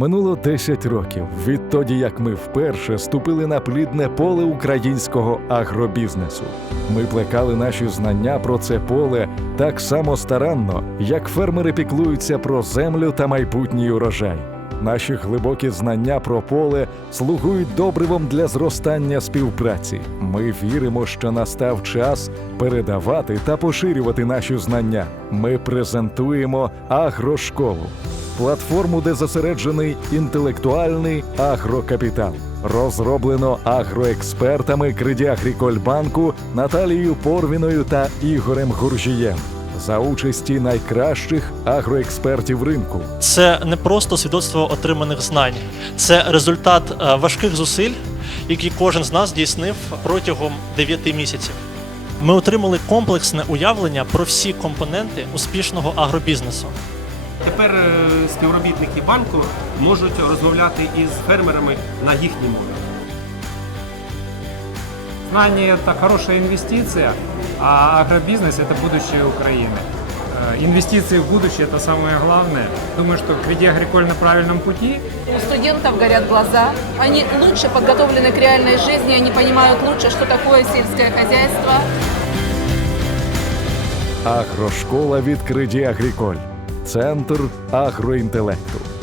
Минуло 10 років відтоді, як ми вперше ступили на плідне поле українського агробізнесу. Ми плекали наші знання про це поле так само старанно, як фермери піклуються про землю та майбутній урожай. Наші глибокі знання про поле слугують добривом для зростання співпраці. Ми віримо, що настав час передавати та поширювати наші знання. Ми презентуємо агрошколу платформу, де зосереджений інтелектуальний агрокапітал. Розроблено агроекспертами Криді Агрікольбанку Наталією Порвіною та Ігорем Гуржієм за участі найкращих агроекспертів ринку. Це не просто свідоцтво отриманих знань, це результат е, важких зусиль, які кожен з нас здійснив протягом 9 місяців. Ми отримали комплексне уявлення про всі компоненти успішного агробізнесу. Тепер е, співробітники банку можуть розмовляти із фермерами на їхній мові. Знание – это хорошая инвестиция, а агробизнес – это будущее Украины. Э, Инвестиции в будущее – это самое главное. Думаю, что Креди Агриколь на правильном пути. У студентов горят глаза, они лучше подготовлены к реальной жизни, они понимают лучше, что такое сельское хозяйство. Агрошкола від Криді Агріколь. Центр агроінтелекту.